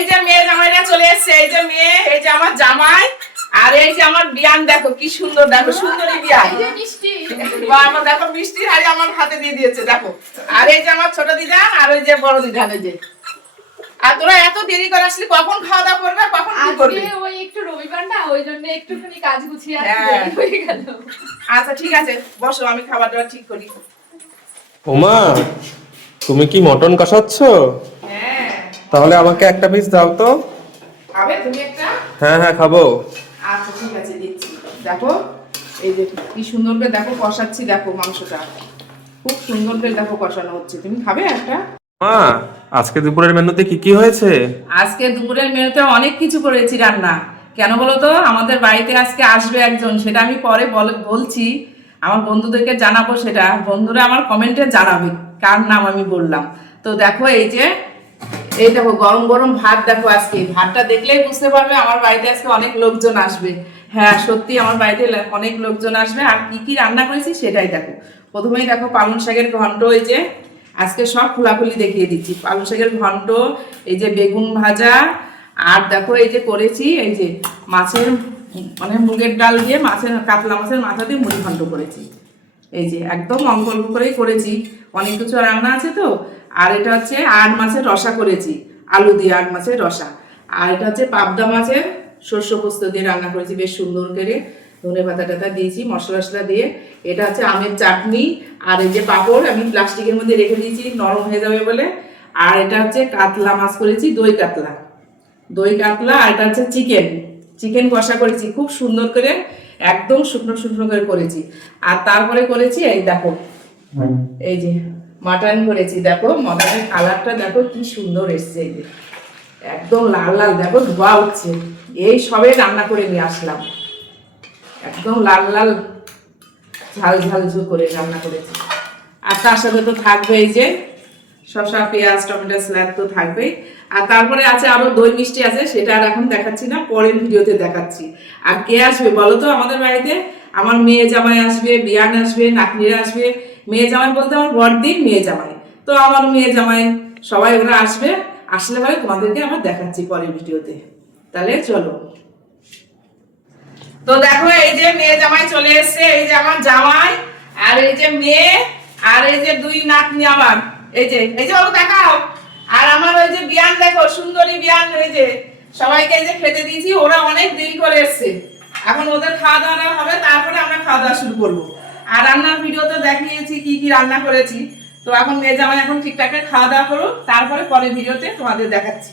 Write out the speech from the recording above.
এই যে মেয়ে জামাইরা চলে এসেছে, এই যে মেয়ে, এই যে আমার জামাই, আর এই যে আমার বিয়ান, দেখো কি সুন্দর, দেখো সুন্দরী বিয়ান। বাবা দেখো মিষ্টি হাড়ি আমার হাতে দিয়ে দিয়েছে, দেখো। আর এই যে আমার ছোট দিদান, আর ওই যে বড় দিদান, এই যে। আর তোরা এত দেরি করে আসলি, কখন খাওয়া দাওয়া করবে, কখন কি করবে? ওই একটু রবিবার না, ওই জন্য একটুখানি কাজ গুছিয়ে আসতে হয়ে গেল। আচ্ছা ঠিক আছে, বসো, আমি খাবার দাবার ঠিক করি। ওমা, তুমি কি মটন কষাচ্ছ? হ্যাঁ। তাহলে আমাকে একটা পিস দাও তো। খাবে তুমি একটা? হ্যাঁ হ্যাঁ, খাবো। আচ্ছা ঠিক আছে, দিচ্ছি। দেখো এই যে কি সুন্দর করে দেখো কষাচ্ছি, দেখো মাংসটা খুব সুন্দর করে দেখো কষানো হচ্ছে। তুমি খাবে একটা? মা, আজকে দুপুরের মেনুতে কি কি হয়েছে? আজকে দুপুরের মেনুতে অনেক কিছু করেছি রান্না। কেন বলো তো, আমাদের বাড়িতে আজকে আসবে একজন, সেটা আমি পরে বলছি, আমার বন্ধুদেরকে জানাবো। সেটা বন্ধুরা আমার কমেন্টে জানাবে কার নাম আমি বললাম। তো দেখো এই দেখো গরম গরম ভাত, দেখো আজকে ভাতটা দেখলেই বুঝতে পারবে আমার বাড়িতে আজকে অনেক লোকজন আসবে। হ্যাঁ সত্যি আমার বাড়িতে অনেক লোকজন আসবে। আর কি কি রান্না করেছি সেটাই দেখো। প্রথমেই দেখো পালং শাকের ঘন্ট, এই যে আজকে সব খোলাখুলি দেখিয়ে দিচ্ছি। পালং শাকের ঘন্ট, এই যে বেগুন ভাজা, আর দেখো এই যে করেছি এই যে মাছের মানে মুগের ডাল দিয়ে মাছের, কাতলা মাছের মাথা দিয়ে মুড়ি ঘন্ট করেছি। এই যে একদম অল্প অল্প করেই করেছি, অনেক কিছু রান্না আছে তো। আর এটা হচ্ছে আট মাছের রসা করেছি, আলু দিয়ে আট মাছের রসা। আর এটা হচ্ছে পাবদা মাছের শস্য পোস্ত দিয়ে রান্না করেছি, বেশ সুন্দর করে ধনে পাতা টাতা দিয়েছি মশলা টশলা দিয়ে। এটা হচ্ছে আমের চাটনি। আর এই যে পাঁপড় আমি প্লাস্টিকের মধ্যে রেখে দিয়েছি নরম হয়ে যাবে বলে। আর এটা হচ্ছে কাতলা মাছ করেছি, দই কাতলা। আর এটা হচ্ছে চিকেন কষা করেছি খুব সুন্দর করে, একদম শুকনো শুকনো করে করেছি। আর তারপরে করেছি এই দেখো, এই যে মাটন করেছি। দেখো মাটনের কালারটা দেখো কি সুন্দর এসছে, এই যে একদম লাল লাল, দেখো ধোয়া উঠছে। এই সবে রান্না করে নিয়ে আসলাম, একদম লাল লাল ঝাল ঝাল ঝুল করে রান্না করেছি। আর তার সাথে তো থাকবে এই যে শসা, পেঁয়াজ, টমেটো স্যালাড তো থাকবেই। আর তারপরে আছে আরো দই মিষ্টি আছে, সেটা আর এখন দেখাচ্ছি না, পরের ভিডিওতে দেখাচ্ছি। আর কে আসবে বলো তো আমাদের বাড়িতে? আমার মেয়ে জামাই আসবে, বিয়ান আসবে, নাতনিরা আসবে। মেয়ে জামাই বলতে আমার বড়দিন মেয়ে জামাই, তো আমার মেয়ে জামাই সবাই ওরা আসবে। আসলে পরে তোমাদেরকে আমার দেখাচ্ছি পরের ভিডিওতে। তাহলে চলো। তো দেখো এই যে মেয়ে জামাই চলে এসছে, এই যে আমার জামাই, আর এই যে মেয়ে, আর এই যে দুই নাতনি আমার, এই যে ওরা দেখাও। আর আমার ওই যে বিয়ান, দেখো সুন্দরী বিয়ান, এই যে সবাইকে এই যে খেতে দিয়েছি। ওরা অনেক দেরি করে এসছে, এখন ওদের খাওয়া দাওয়া হবে, তারপরে আমরা খাওয়া দাওয়া শুরু করবো। আর রান্নার ভিডিওতে দেখিয়েছি কি কি রান্না করেছি। তো এখন মেয়ে জামাই এখন ঠিকঠাক খাওয়া দাওয়া করুক, তারপরে পরের ভিডিওতে তোমাদের দেখাচ্ছি।